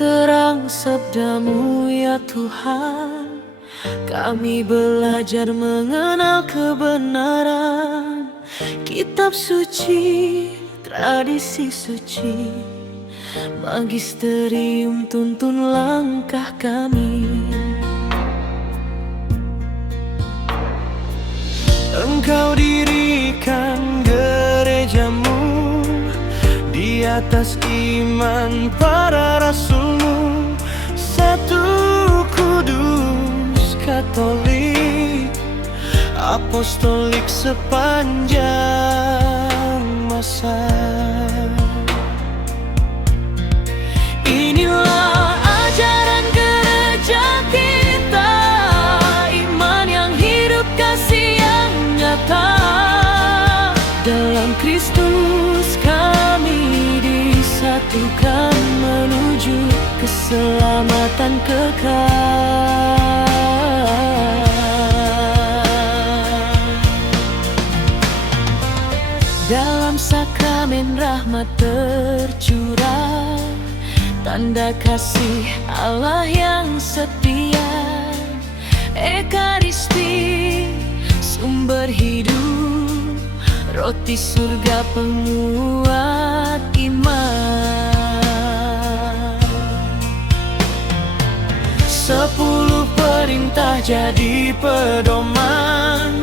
terang sabdamu ya Tuhan, kami belajar mengenal kebenaran. Kitab suci, tradisi suci, magisterium tuntun langkah kami. Engkau dirikan gerejamu di atas iman para rasulmu, satu kudus Katolik apostolik sepanjang masa. Inilah ajaran gereja kita, iman yang hidup, kasih yang nyata. Dalam Kristus kami disatukan menuju keselamatan kekal. Dalam sakramen rahmat tercurah, tanda kasih Allah yang setia. Ekaristi, sumber hidup, roti surga penguat iman. 10 perintah jadi pedoman,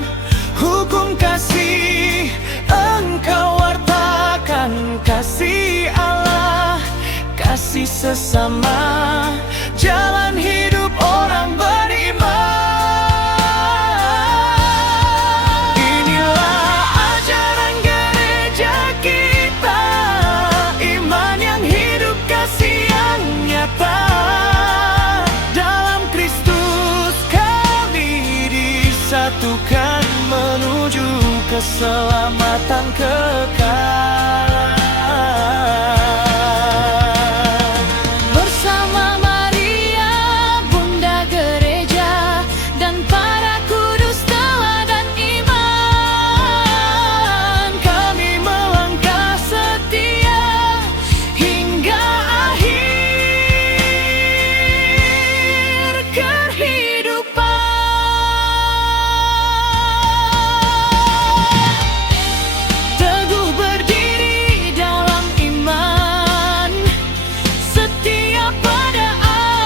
hukum kasih Engkau wartakan, kasih Allah, kasih sesama, jalan hidup orang beriman. Inilah ajaran gereja kita, iman yang hidup, kasih yang nyata. Dalam Kristus kami disatukan menuju keselamatan kekal. Bersama Maria, Bunda Gereja, dan para kudus teladan iman, kami melangkah setia hingga akhir kehidupan. Teguh berdiri dalam iman, setia pada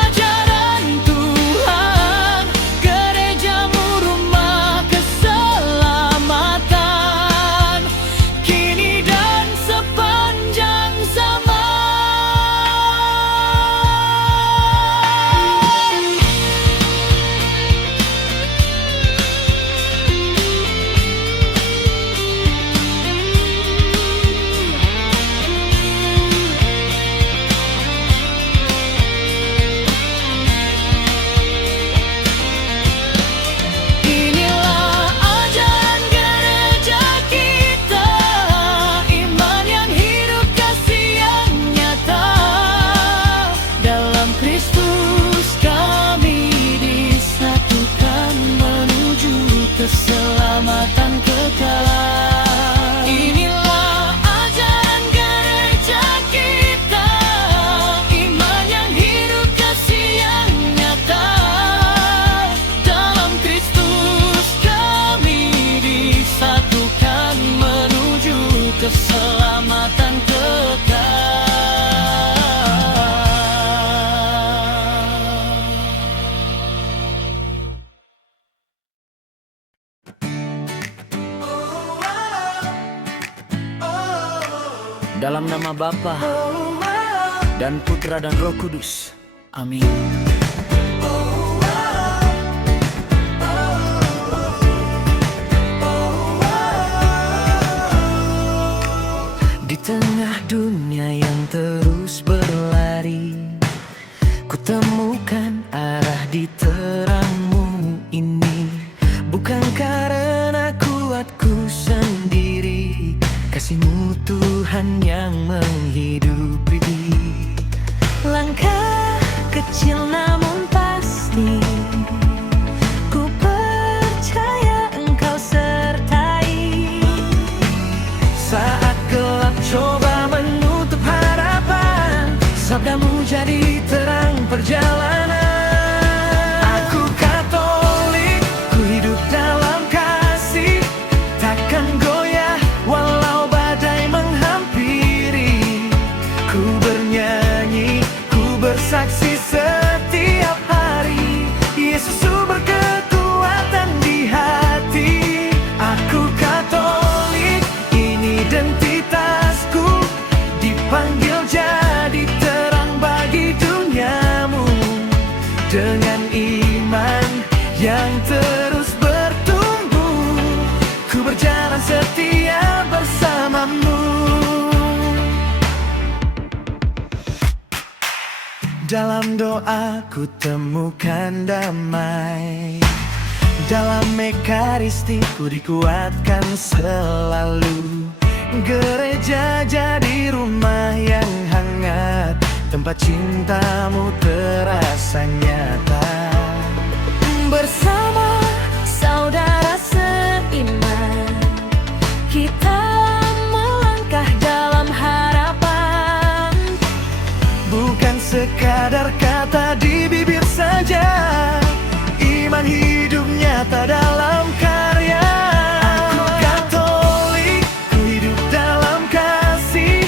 ajaran Tuhan. Gerejamu rumah keselamatan, kini dan sepanjang zaman. Inilah ajaran gereja kita, iman yang hidup, kasih yang nyata. Dalam Kristus kami disatukan menuju keselamatan kekal. Inilah ajaran gereja kita, iman yang hidup, kasih yang nyata. Dalam Kristus kami disatukan menuju keselamatan kekal. Dalam nama Bapa dan Putra dan Roh Kudus. Amin. Di tengah dunia yang terus berlari, ku temukan arah di terangmu ini. Bukan karena kuatku sendiri, kasih-Mu Tuhan yang menghidupi. Langkah kecil namun pasti, ku percaya Engkau sertai. Saat gelap coba menutup harapan, sabdamu jadi terang. perjalanan. Aku Katolik, ku hidup dalam kasih, takkan goyah walau badai menghampiri. Ku bernyanyi, ku bersaksi setiap hari, Yesus sumber kekuatan di hati. Aku Katolik, ini identitasku, dipanggil jadi terang bagi duniamu. Dengan iman yang terus bertumbuh, ku berjalan setia bersamamu. Dalam doa ku temukan damai, dalam Ekaristi ku dikuatkan selalu. Gereja jadi rumah yang hangat, tempat cintamu terasa nyata. Bersama saudara seiman, kita melangkah dalam harapan. Bukan sekadar kata di bibir saja, iman hidup nyata dalam karya. Aku Katolik, ku hidup dalam kasih,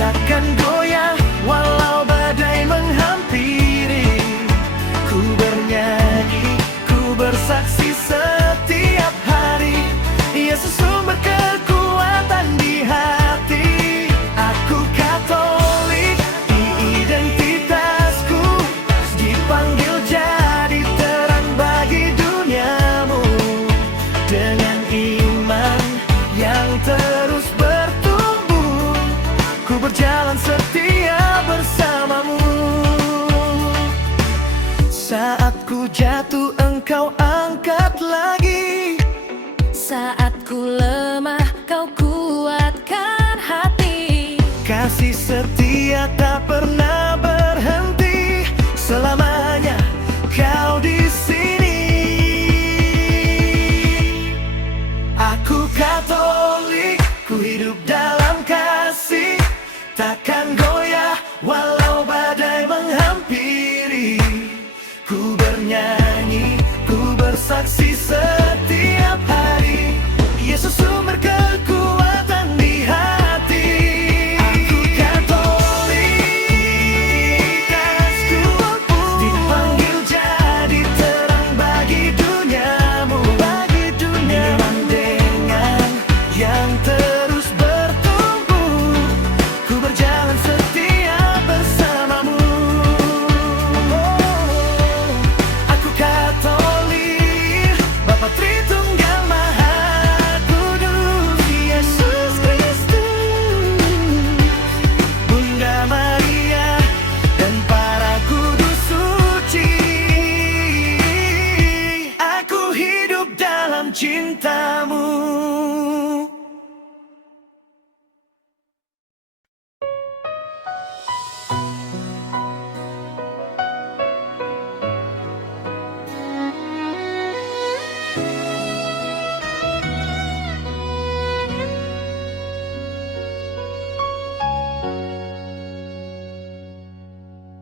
takkan goyah walau badai menghampiri. Ku bernyanyi, ku bersaksi setiap hari, Yesus sumber kekuatan di hati. Aku Katolik, identitasku, dipanggil jadi terang bagi duniamu. Dengan iman yang terus bertumbuh, ku berjalan setia bersamamu. Saat ku jatuh engkau angkat lagi, Saat ku lemah, kau kuatkan hati. kasih setia tak pernah berhenti, selamanya kau di sini. Aku Katolik, ku hidup dalam kasih, takkan goyah walau badai menghampiri. Ku bernyanyi, ku bersaksi setiap hari, Yesus sumber kekuatan di hati. Aku Katolik, identitasku, dipanggil jadi terang bagi duniamu. Iman dengan yang terus bertumbuh, ku berjalan setia bersamamu. Aku Katolik, Bapa Tritunggal Maha Kudus, Yesus Kristus, Bunda Maria, dan para kudus suci. Aku hidup dalam cintamu.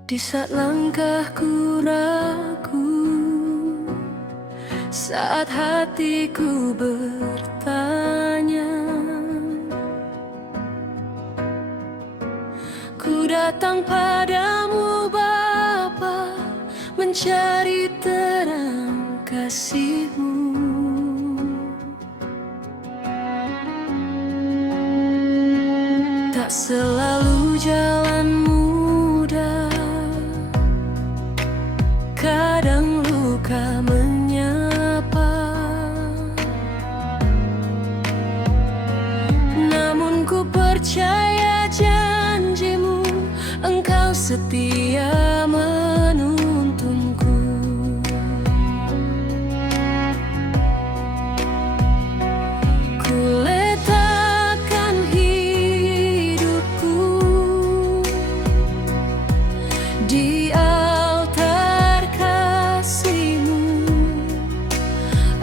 Di saat langkahku ragu, saat hatiku bertanya, ku datang padamu Bapa, mencari terang kasih-Mu. Tak selalu jalan mudah, kadang luka menyapa, namun ku percaya janji-Mu, Engkau setia menuntunku. Ku letakkan hidupku di altar kasih-Mu,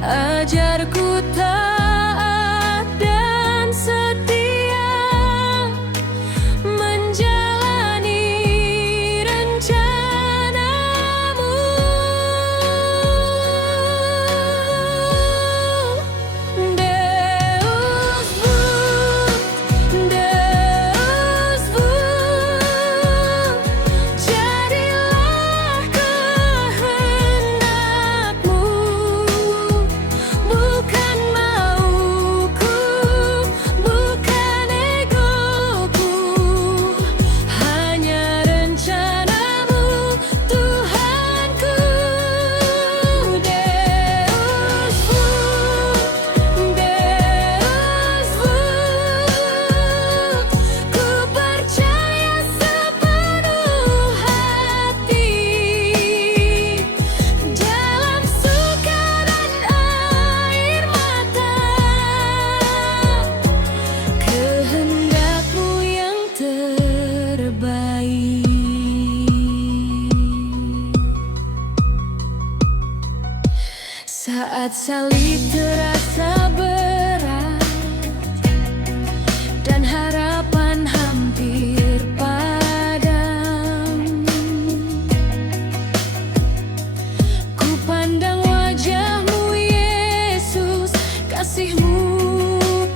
ajarku taat dan setia, menjalani rencana-Mu. salib terasa berat dan harapan hampir padam. Ku pandang wajah-Mu Yesus, kasih-Mu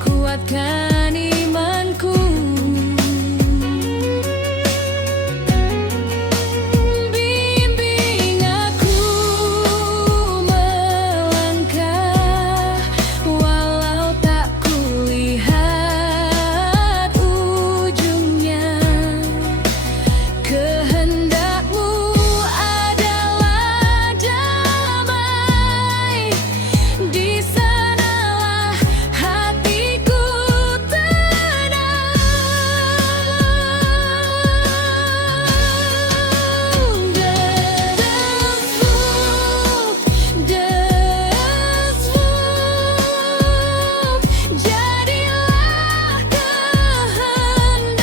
kuatkan imanku. Bimbing aku melangkah walau tak kulihat ujungnya. Kehendak-Mu adalah damai, di sanalah hatiku tenang. Desmu, jadilah kehendak-Mu,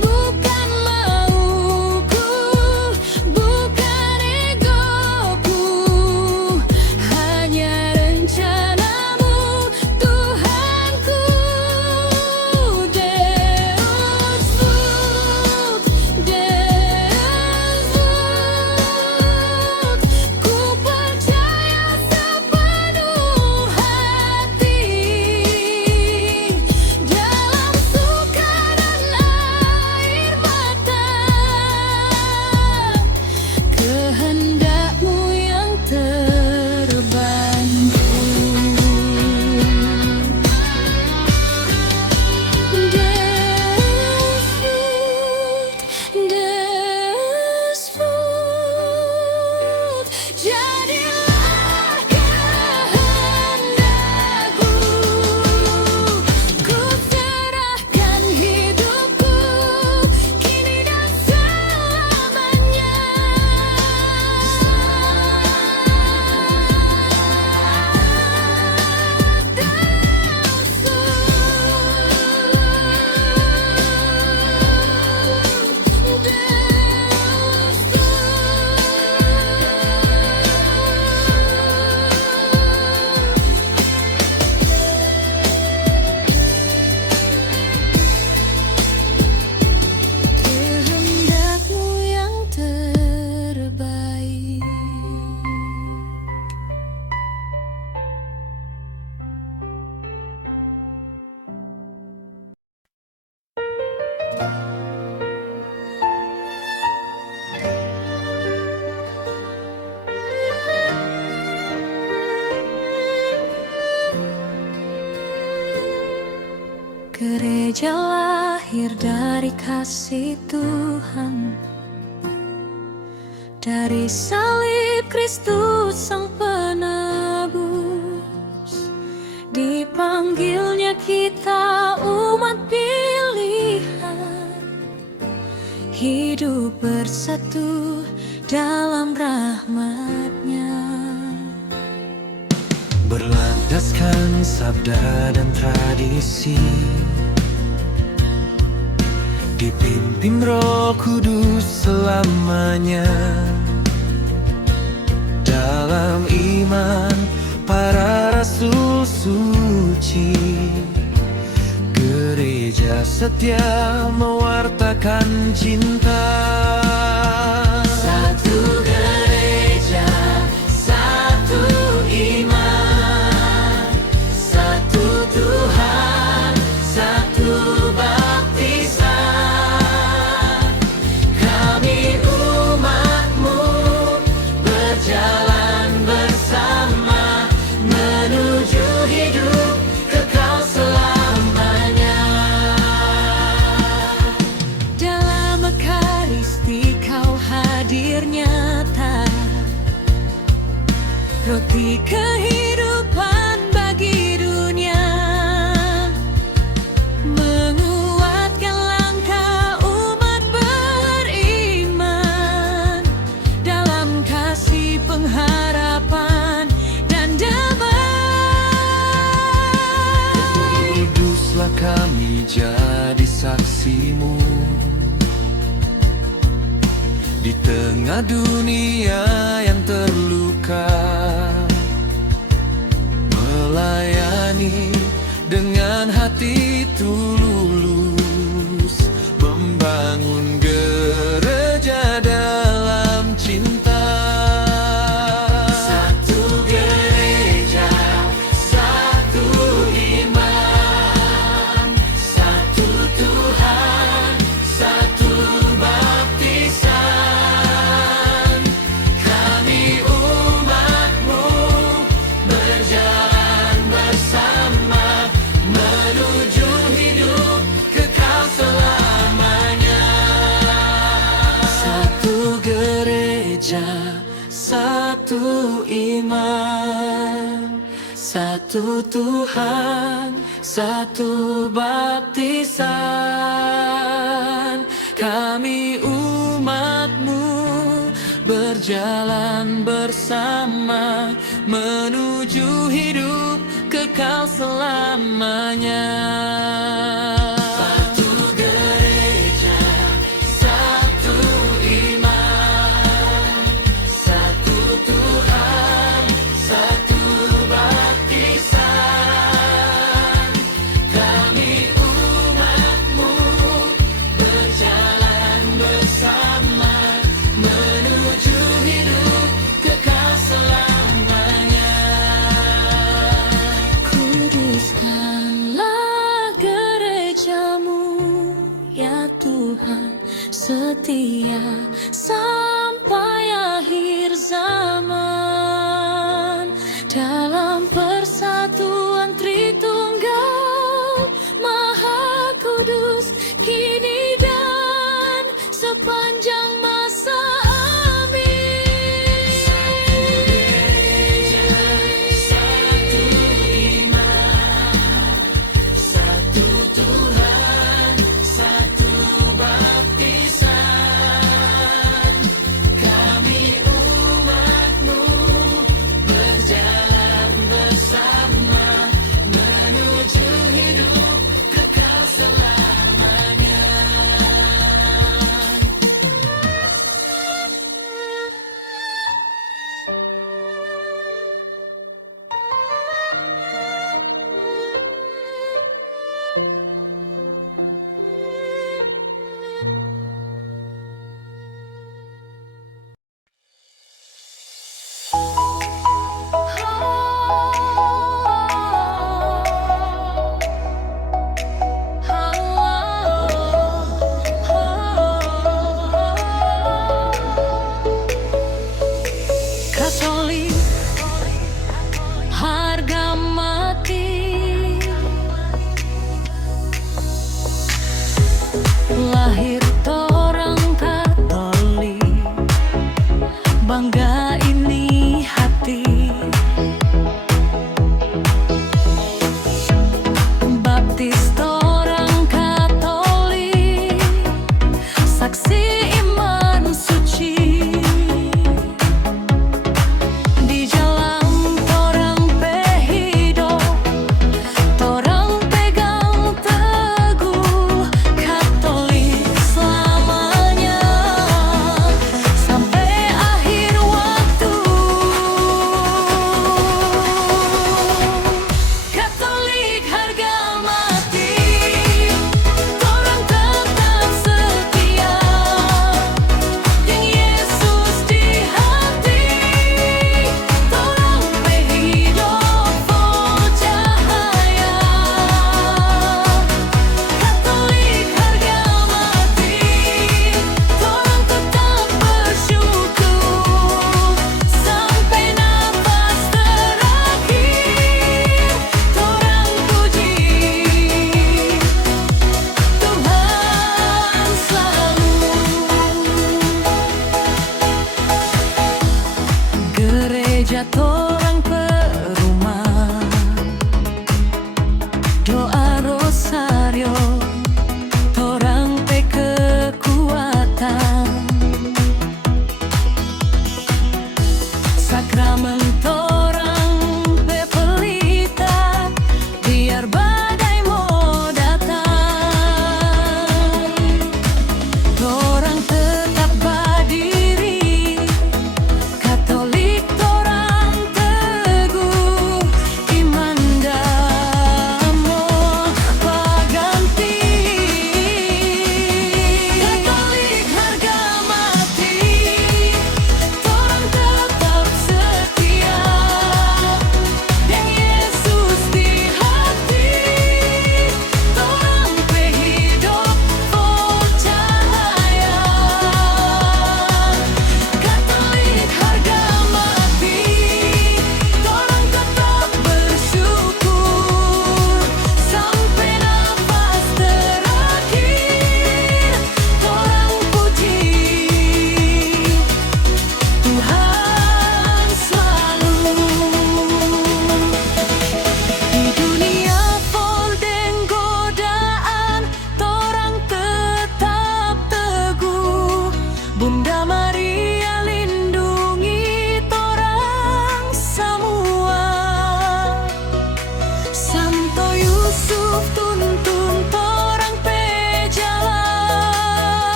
bukan mauku, bukan egoku, hanya rencana-Mu, Tuhanku. Ku percaya sepenuh hati, dalam suka dan air mata, kehendak-Mu yang terbantu. Desmut, jadilah kehendak-Mu, ku serahkan hidupku kini dan selamanya. Kehendak-Mu yang terbaik. Gereja lahir dari kasih Tuhan, dari salib Kristus Sang Penebus. Dipanggilnya kita umat pilihan, hidup bersatu dalam rahmat-Nya. Berlandaskan sabda dan tradisi, dipimpin Roh Kudus selamanya. Dalam iman para rasul suci, gereja setia mewartakan cinta. Satu gereja, satu iman, satu Tuhan, satu baptisan. Kami umat-Mu berjalan bersama menuju hidup kekal selamanya. Dalam Ekaristi Kau hadir nyata, roti kehidupan bagi dunia, menguatkan langkah umat beriman dalam kasih, pengharapan dan damai. Kuduslah kami jadi saksi-Mu di tengah dunia yang terluka. suka melayani dengan hati tulus, membangun gereja dalam cinta. Satu gereja, satu iman, satu Tuhan, satu baptisan. Kami umat-Mu berjalan bersama menuju hidup kekal selamanya. Satu gereja, satu iman, satu Tuhan, satu baptisan. Kami umat-Mu berjalan bersama menuju hidup kekal selamanya. Satu gereja, satu iman, satu Tuhan, satu baptisan. Kami umat-Mu berjalan bersama menuju hidup kekal selamanya. Kuduskanlah gereja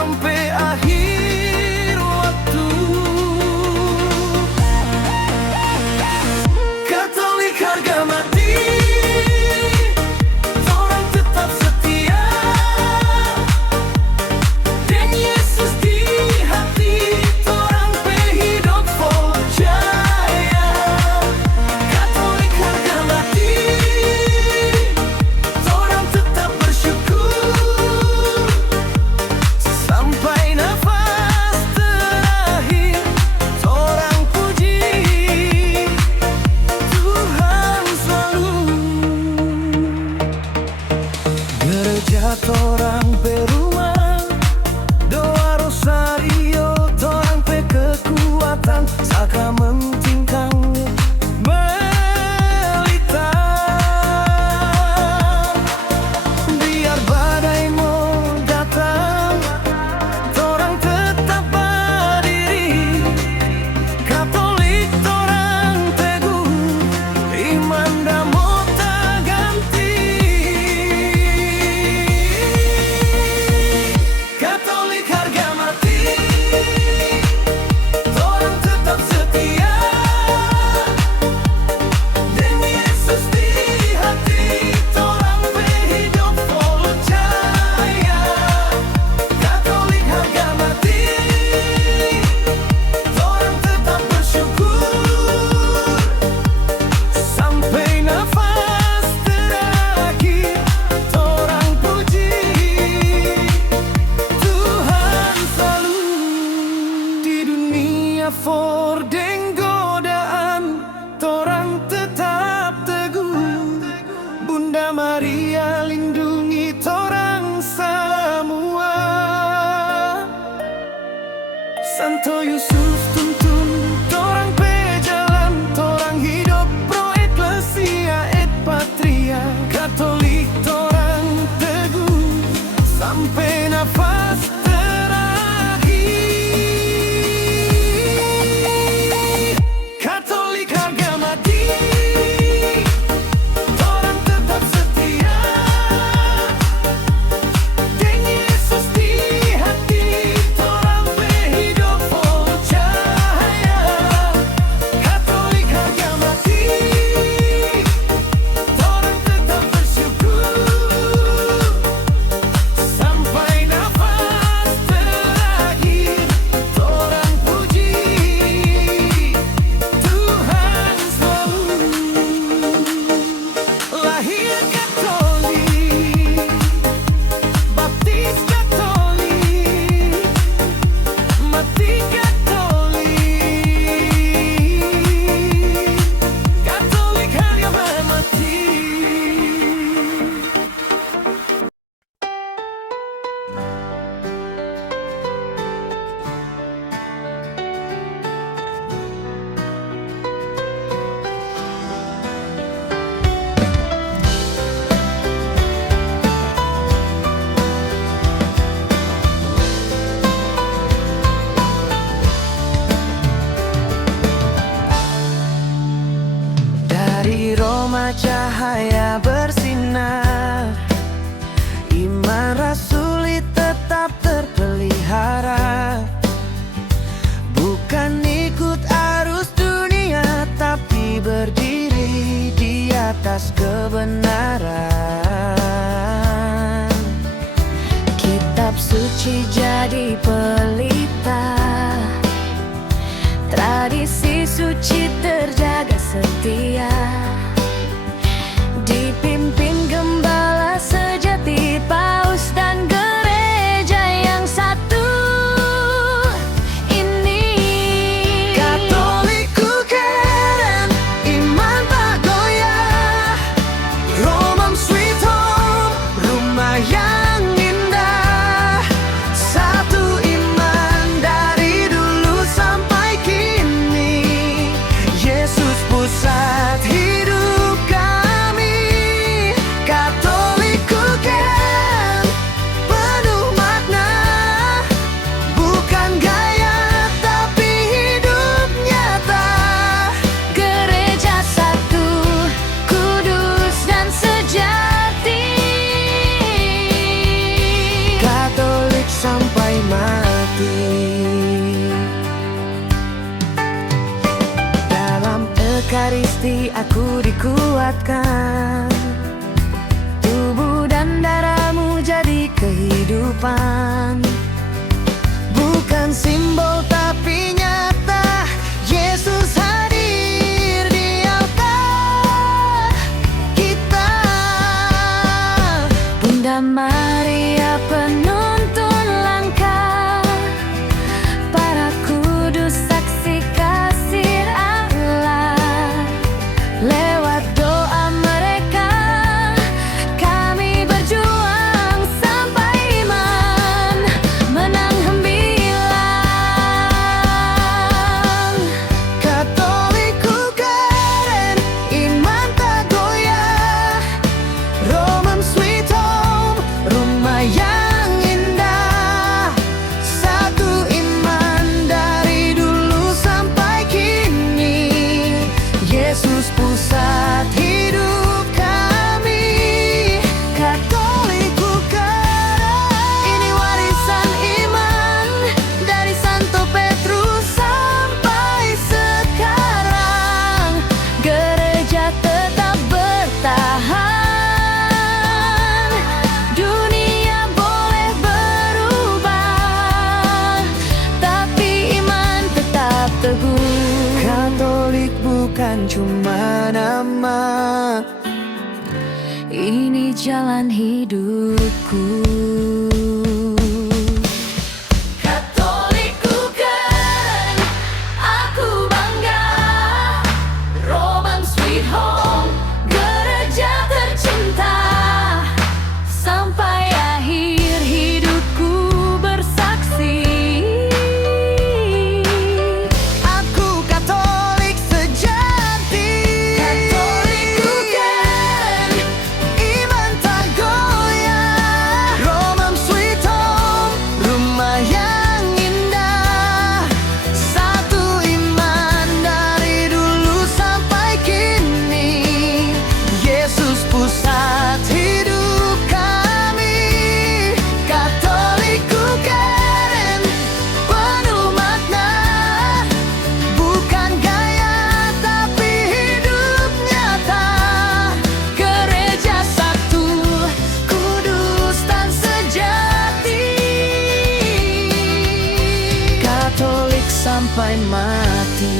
sampai akhir waktu. Katolik harga mati, orang tetap setia, dan Yesus di hati, orang hidup percaya. Katolik harga mati, orang tetap bersyukur sampai nafas terakhir. Orang puji Tuhan selalu. Gereja torang berumah, doa rosario torang pe kekuatan, sakramen tingkang belita. Biar badai mau datang, torang tetap berdiri. Katolik torang teguh, iman dah mau tak ganti. Katolik harga mati, torang tetap setia, dan Yesus di hati, torang hidup percaya. Katolik harga mati, torang tetap bersyukur sampai nafas terakhir. Torang puji Tuhan selalu. Di dunia fordeng godaan, torang tetap teguh. Bunda Maria lindungi torang semua. Santo Yusuf tuntun torang pe jalan, torang hidup pro eklesia et patria. Katolik torang teguh sampai nafas terakhir. Katolik harga mati, torang tetap setia, dan Yesus di hati, torang hidup percaya. Katolik harga mati, torang tetap bersyukur sampai nafas terakhir. Torang puji Tuhan selalu. Lahir Katolik, baptis Katolik, mati Katolik. Katolik harga mati. Dari Roma cahaya bersinar, iman rasuli tetap terpelihara. Bukan ikut arus dunia, tapi berdiri di atas kebenaran. Kitab suci jadi pelita, tradisi suci terjaga setia, dipimpin gembala sejati, paus dan gereja yang satu ini. Katolik ku keren, iman tak goyah, Roman sweet home, rumah yang indah. aku dikuatkan. Tubuh dan darahmu jadi kehidupan, bukan simbol tapi nyata. Yesus hadir di altar kita. Bunda Maria penuntun langkah, para kudus saksi kasih Allah. Lewat doa mereka kami berjuang sampai iman menang hembilang. Katolikku keren, iman tak goyah. Roman sweet home, rumah yang indah. Satu iman dari dulu sampai kini. Yesus pusat hidup kami. Katolikku keren, ini warisan iman dari Santo Petrus sampai sekarang. Gereja tetap bertahan, dunia boleh berubah, tapi iman tetap teguh. Katolik bukan cuma nama, ini jalan hidupku. Katolikku keren, aku bangga. Roman sweet home, gereja tercinta. Sampai akhir hidupku bersaksi, aku Katolik sejati. Katolikku keren, iman tak goyah. Roman sweet home, rumah yang indah. Satu iman dari dulu sampai kini. Yesus pusat hidup kami. Katolikku keren, penuh makna, bukan gaya tapi hidup nyata. Gereja satu, kudus dan sejati. Katolik sampai mati.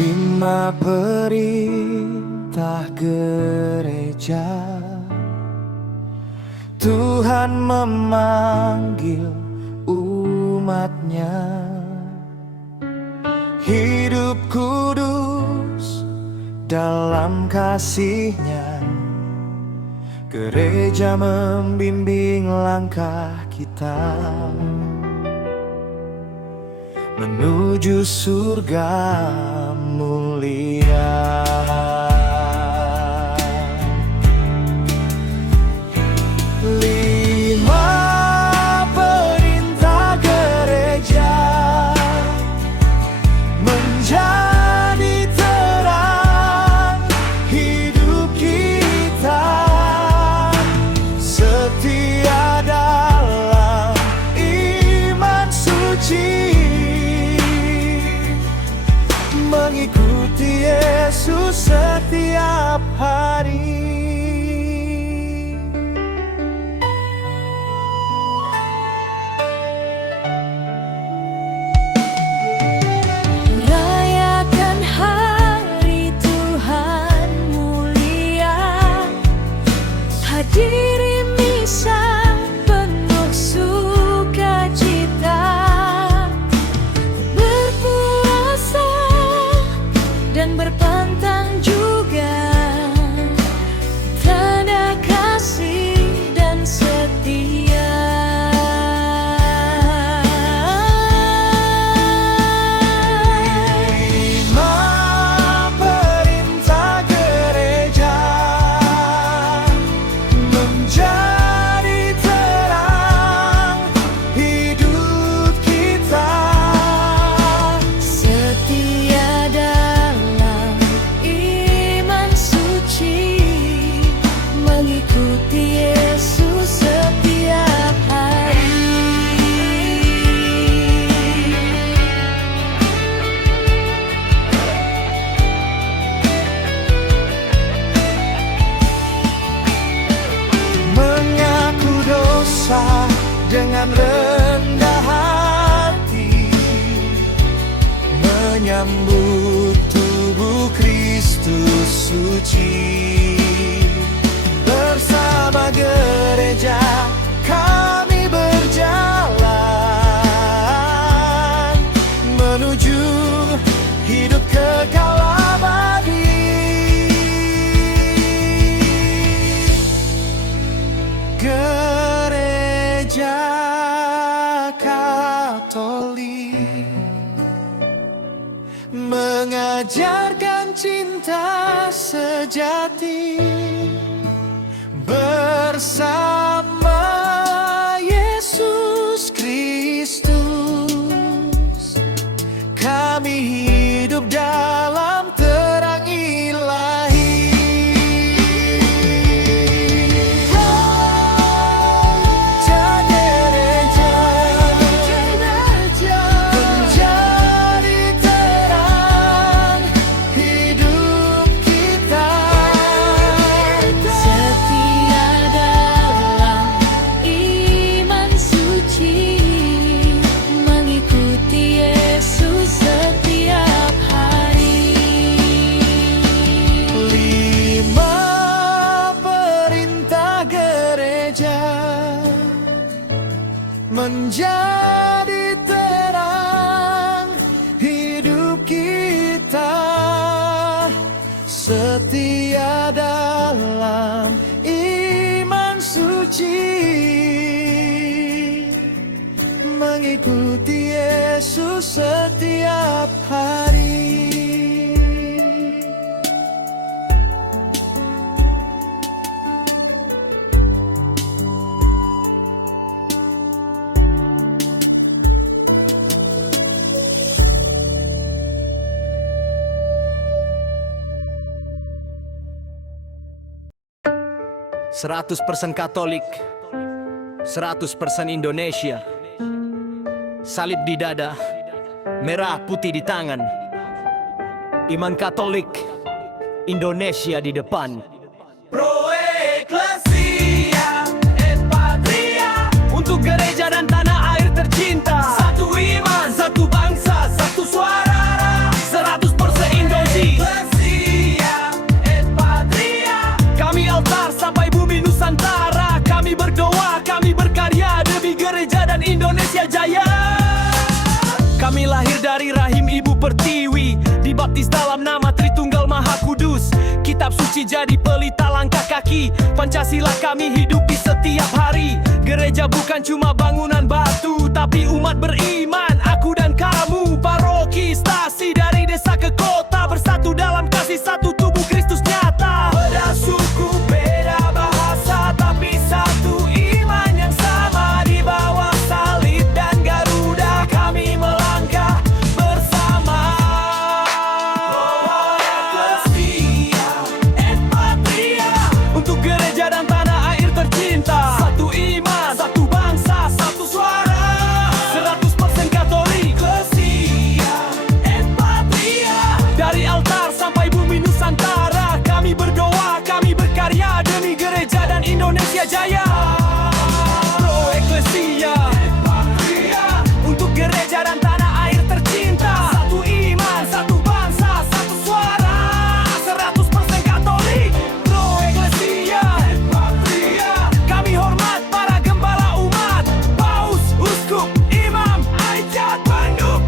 Lima perintah gereja, Tuhan memanggil umatnya. Hidup kudus dalam kasih-Nya. Gereja membimbing langkah kita menuju surga mulia. Lima perintah gereja menjadi terang hidup kita, setia dalam iman suci, mengikuti Yesus setiap hari. Rayakan hari Tuhan mulia, hadiri misa penuh sukacita, berpuasa dan berpantang juga dengan rendah hati menyambut tubuh Kristus suci. Bersama gereja kami berjalan menuju hidup kekal abadi. Gereja Katolik mengajarkan cinta sejati bersama Yesus Kristus. Kami hidup dalam terang ilahi. Dan gereja menjadi terang hidup kita. Setia dalam iman suci, mengikuti Yesus setiap hari. 5 perintah gereja menjadi terang hidup kita. Setia dalam iman suci, mengikuti Yesus setiap hari. Seratus persen Katolik, 100% Indonesia. Salib di dada, merah putih di tangan. Iman Katolik, Indonesia di depan. Pro Ecclesia et Patria, Untuk gereja dan tanah air tercinta. satu iman, satu bangsa, satu suara. 100% Indonesia. Ecclesia et Patria, Kami altar sampai bumi Nusantara. Kami berdoa, kami berkarya demi gereja dan Indonesia jaya. Kami lahir dari rahim Ibu Pertiwi, dibaptis dalam nama Tritunggal Maha Kudus. Kitab suci jadi pelita langkah kaki. Pancasila kami hidupi setiap hari. Gereja bukan cuma bangunan batu, tapi umat beriman, aku dan kamu. Paroki, stasi, dari desa ke kota, bersatu dalam kasih, satu tubuh Kristus nyata. beda suku, beda bahasa, tapi satu iman yang sama. Di bawah salib dan Garuda kami melangkah bersama. Oh, Ecclesia et Patria, Untuk gereja dan tanah air tercinta. satu iman, satu bangsa, satu suara. 100% Katolik, Ecclesia et Patria, dari altar sampai bumi Nusantara. Kami berdoa, kami berkarya demi gereja dan Indonesia jaya. Pro Ecclesia, Patria, untuk gereja dan tanah air tercinta. satu iman, satu bangsa, satu suara. 100% Katolik, Pro Ecclesia et Patria, kami hormat para gembala umat, paus, uskup, imam, Aijat penuh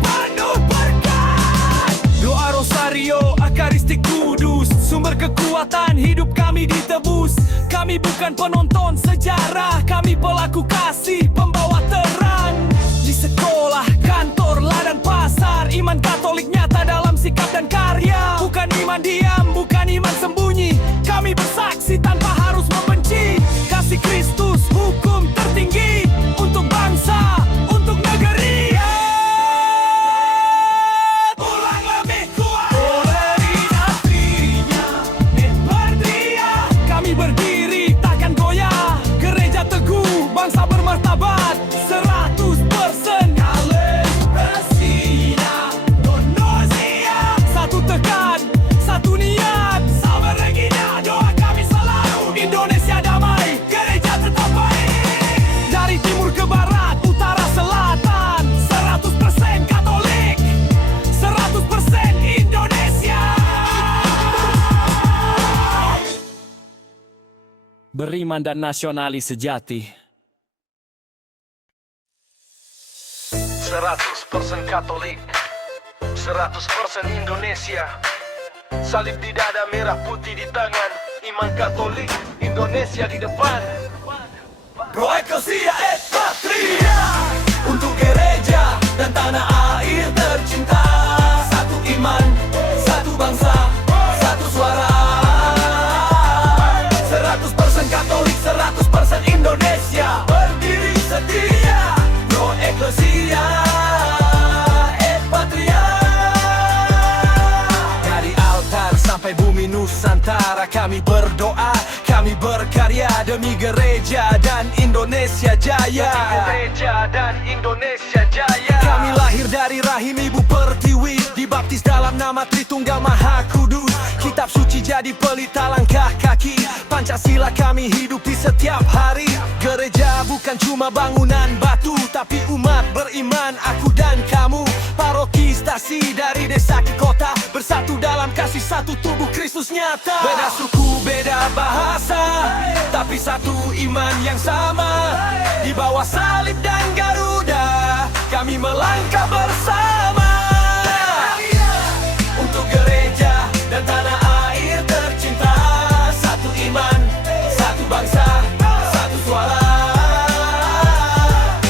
berkat. doa rosario, akaristik kudus, sumber kekuatan hidup kami ditebus. Kami bukan penonton sejarah, kami pelaku kasih, pembawa terang. Di sekolah, kantor, ladang, pasar, iman Katolik nyata dalam sikap dan karya. Bukan iman diam, bukan iman sembunyi. Kami bersaksi tanpa harus membenci. Kasih Kristus, hukum tertinggi untuk bangsa, untuk negeri. Ulang lebih kuat. Toleransinya et Patria, Kami berdiri, takkan goyah. Gereja teguh, bangsa bermartabat. 100% Ecclesia, non beriman dan nasionalis sejati. 100% Katolik, 100% Indonesia. Salib di dada, merah putih di tangan. Iman Katolik, Indonesia di depan. Pro Ecclesia et Patria, untuk gereja dan tanah air tercinta. Satu iman, satu bangsa, satu suara. 100% Katolik, 100% Indonesia. Berdiri setia, Pro Ecclesia et Patria. Dari altar sampai bumi Nusantara, kami berdoa, kami berkarya demi gereja dan Indonesia jaya. Gereja dan Indonesia jaya. Kami lahir dari rahim Ibu Pertiwi, dibaptis dalam nama Tritunggal Maha Kudus. Kitab suci jadi pelita langkah kaki. Pancasila kami hidupi setiap hari. Gereja bukan cuma bangunan batu, tapi umat beriman, aku dan kamu. Paroki stasi dari desa ke kota, bersatu dalam kasih, satu tubuh Kristus nyata. Beda suku, beda bahasa, tapi satu iman yang sama. Di bawah salib dan Garuda, kami melangkah bersama. Untuk gereja dan tanah air tercinta. Satu iman, satu bangsa, satu suara.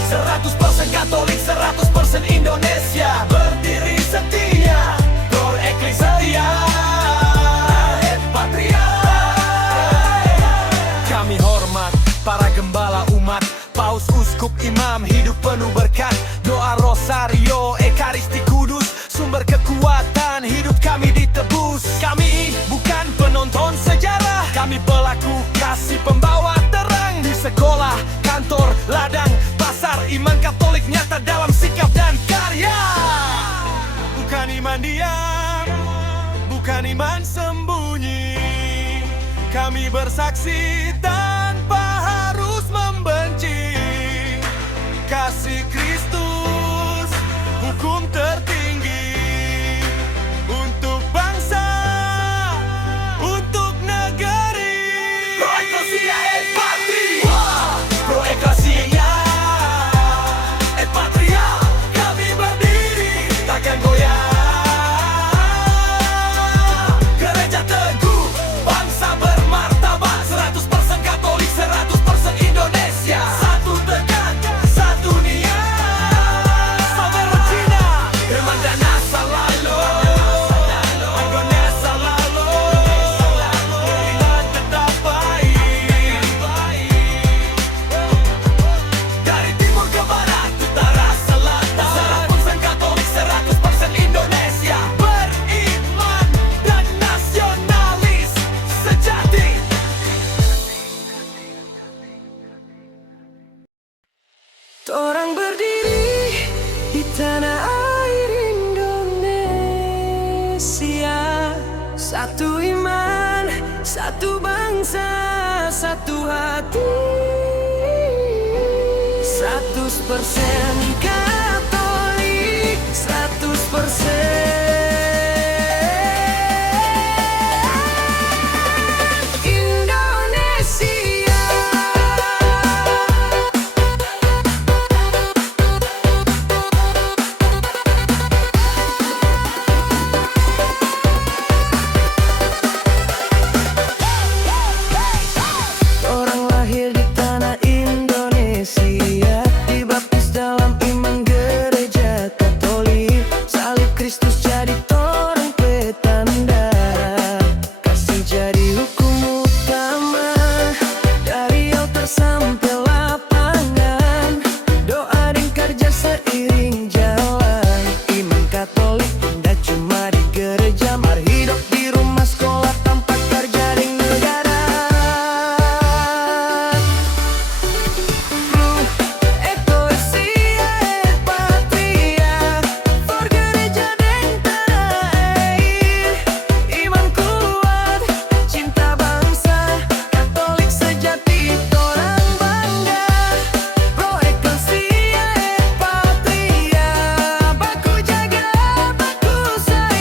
100% Katolik, 100% Indonesia. Berdiri setia, Pro Ecclesia et Patria. Kami hormat para gembala umat, paus, uskup, imam, hidup penuh berkat. Doa rosario, ekaristi kudus, sumber kekuatan, hidup kami ditebus. Kami bukan penonton sejarah, kami pelaku kasih, pembawa terang. Di sekolah, kantor, ladang, pasar, iman Katolik nyata dalam sikap dan karya. Bukan iman diam, bukan iman sembunyi. Kami bersaksi tanpa harus membenci. Kasih Kristus, hukum tertinggi. Untuk bangsa, untuk negeri. Pro Ecclesia et Patria, Pro Ecclesia et Patria. Kami berdiri, takkan goyah. Gereja teguh, bangsa bermartabat. 100% Katolik, 100% Indonesia. Satu tegak, satu niat. Saudara Cina, iman dan selalu. Indonesia selalu. Ingat tetap baik. Dari timur ke barat, utara, selatan. 100% Katolik, 100% Indonesia. Beriman dan nasionalis sejati. Orang berdiri di tanah air Indonesia. Satu iman, satu bangsa, satu hati. 100% Katolik, 100% Indonesia. Orang lahir di tanah Indonesia, dibaptis dalam iman gereja Katolik. Salib Kristus jadi torang petanda, kasih jadi hukum utama. Dari altar sampai lapangan, doa dan kerja seiring jalan. Iman Katolik tidak cuma di gereja, mari hidup di rumah, sekolah, tempat kerja dan negara. Pro Ecclesia et Patria, for gereja dan tanah air. Iman kuat, cinta bangsa, Katolik sejati, torang bangga. Pro Ecclesia et Patria, baku jaga, baku sayang.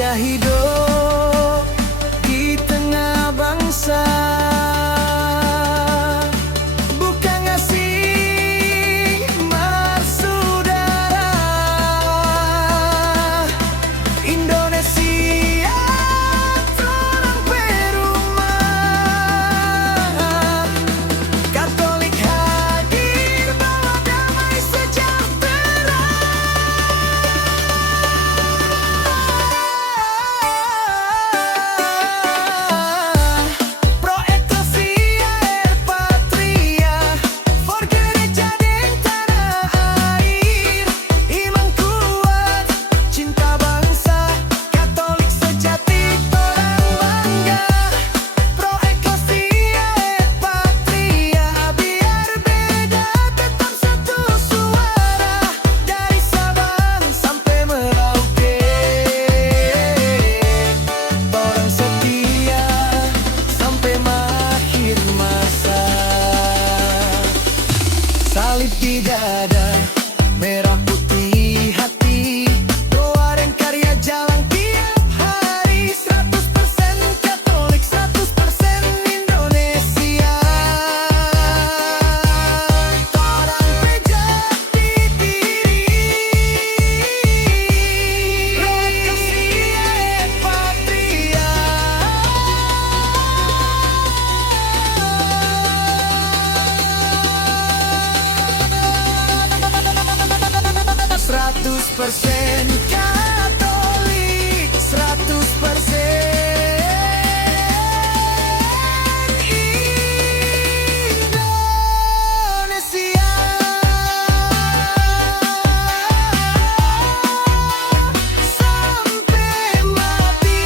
saja hidup di tengah bangsa. Bukan ngasih bersaudara. Indonesia orang perumah. Katolik hadir bawa damai sejahtera. Pro Ecclesia et Patria, for gereja dan tanah air. Iman kuat, cinta bangsa, Katolik sejati orang bangga. Pro Ecclesia et Patria, biar beda tetap satu suara. Dari Sabang sampai Merauke, orang setia sampai akhir masa. Salib di dada, merah putih hati, doa dan karya jalan tiap hari. 100% Katolik, 100% Indonesia. Orang pejati diri. Pro Ecclesia et Patria. 100% Katolik, 100% Indonesia. Sampai mati.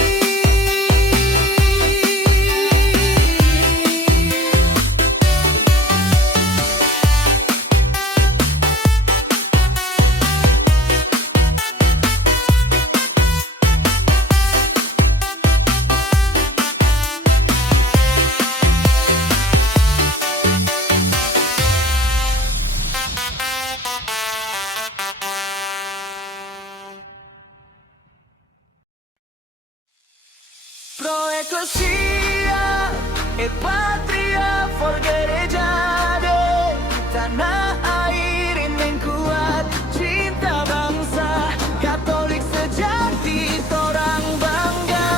Pro Ecclesia et Patria, for gereja dan tanah air. Iman kuat, cinta bangsa, Katolik sejati orang bangga.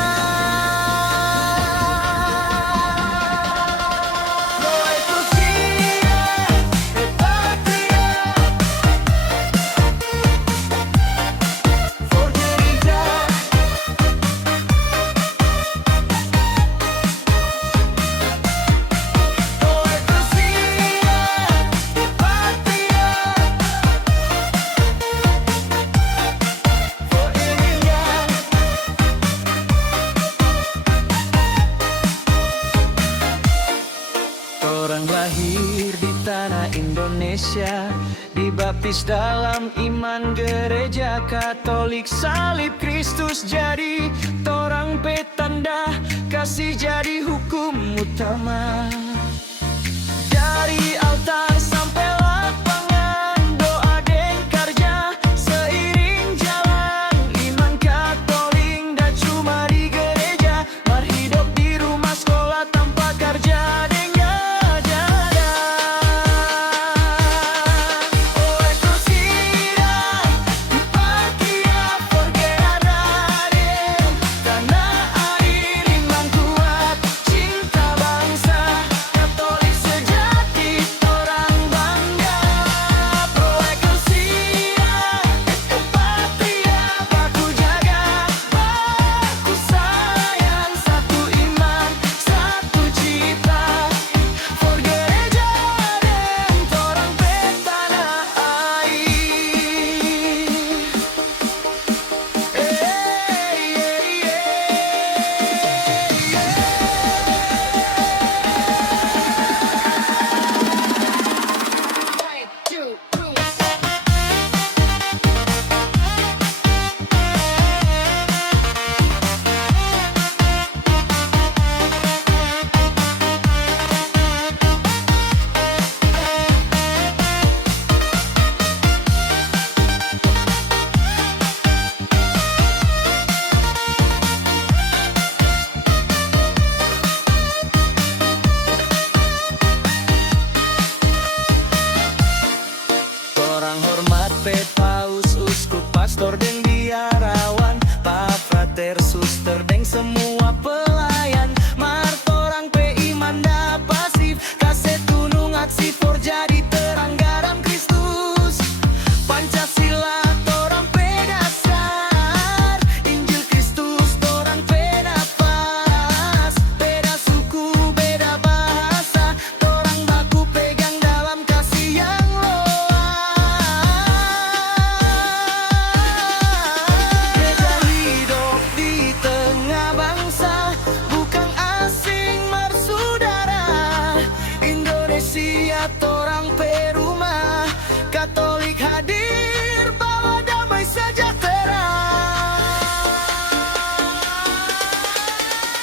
Pro Ecclesia et Patria, for gereja. Pro Ecclesia et Patria, for gereja. Orang lahir di tanah Indonesia, dibaptis dalam iman gereja Katolik. Salib Kristus jadi torang petanda, kasih jadi hukum utama. Dari altar sampai lapangan, doa dan karja seiring jalan. Iman Katolik dah cuma di gereja, mar hidup di rumah sekolah tanpa kerja dan gajada. Oh Ecclesia di Patria, for gereja dan tanah air. Iman kuat, cinta bangsa, Katolik sejati orang pastor deng biarawan, pak frater suster deng semua pelayan. Martorang pe iman da pasif, kase tunung aksi for jadi terang garam Kristus. Pancasila torang pe dasar, Injil Kristus torang pe napas. Beda suku, beda bahasa, torang baku pegang dalam kasih yang loa. Gereja hidup di tengah bangsa, bukan asing bersaudara. Indonesia torang pe rumah, Katolik hadir bawa damai sejahtera.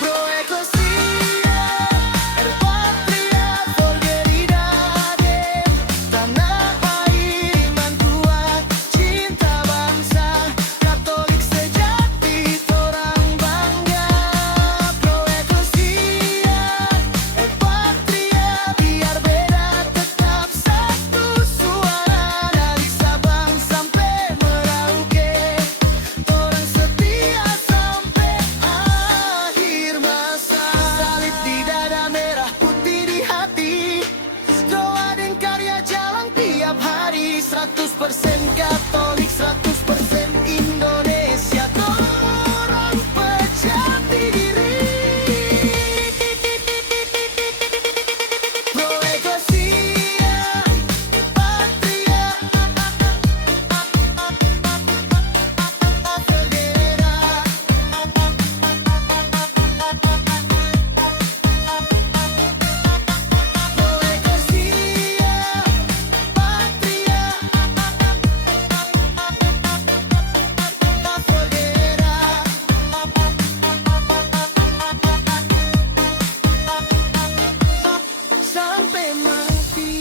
Pro Ecclesia, er patria Folgeridade, tanah air iman kuat, cinta bangsa, Katolik sejati torang bangga. Pro Ecclesia, er patria biar beda tetap satu suara. Dari Sabang sampai Merauke, torang setia sampai akhir masa. Salib di dada, merah putih di hati, doa dan karya jalan tiap hari. 100% Katolik, 100% Indonesia, torang pejati diri. Pro Ecclesia, patria Folgera. Pro Ecclesia, patria Folgera. Sampai mati.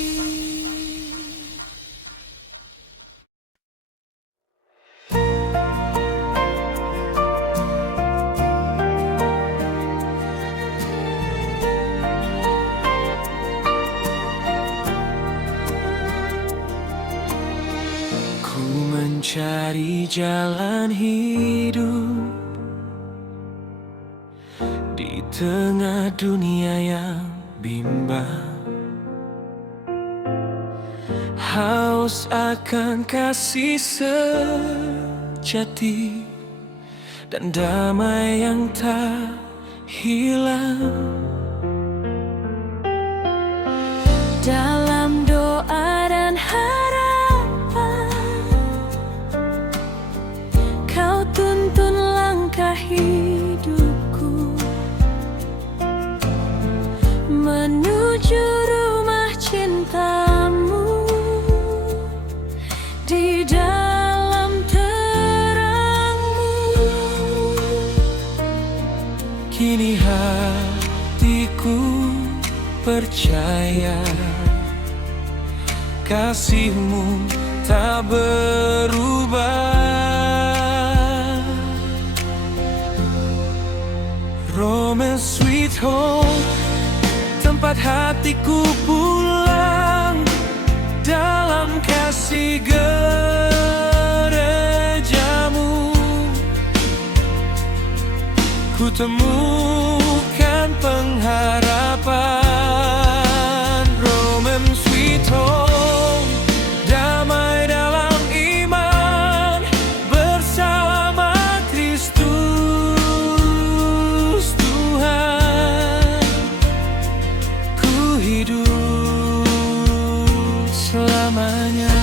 Ku mencari jalan hidup di tengah dunia yang bimbang, haus akan kasih sejati dan damai yang tak hilang. Dalam doa dan harapan, Kau tuntun langkah hidupku menuju rumah cintamu di dalam terangmu. Kini hatiku percaya kasih-Mu tak berubah. Rome sweet home, tempat hatiku pulang dalam kasih gereja-Mu. Ku temukan pengharapan. Rome sweet home, damai dalam iman bersama Kristus Tuhan. Ku hidup selamanya.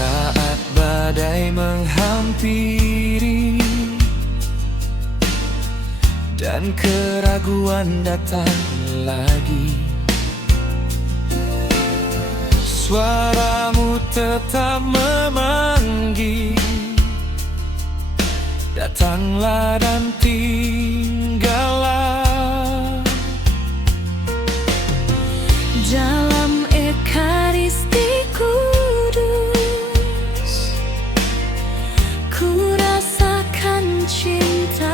Saat badai menghampiri dan keraguan datang lagi, suara-Mu tetap memanggil, datanglah dan tinggallah. Dalam Ekaristi Kudus, ku rasakan cinta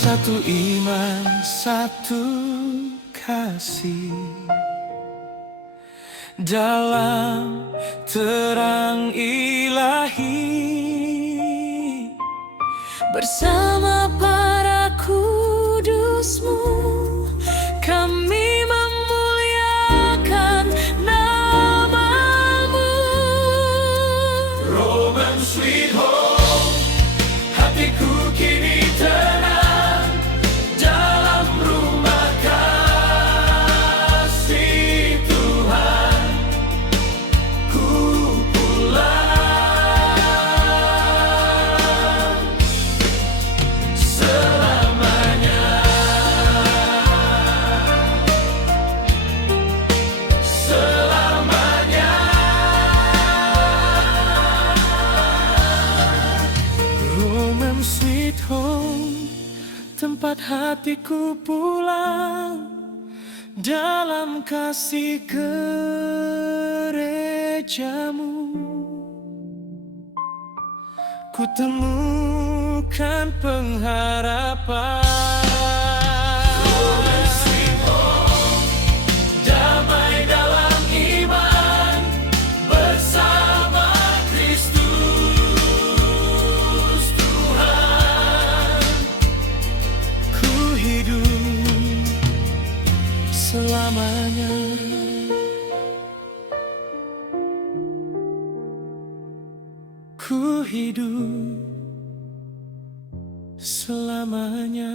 Satu iman, satu kasih dalam terang ilahi. Bersama para kudusmu kami memuliakan namamu. Roman sweet home, hatiku kini tenang dalam rumah kasih Tuhan. Ku pulang selamanya, selamanya. Roman sweet home, tempat hatiku pulang dalam kasih gerejamu. Ku temukan pengharapan. Roman sweet home, damai dalam iman bersama Kristus Tuhan. Ku hidup selamanya. Ku hidup selamanya.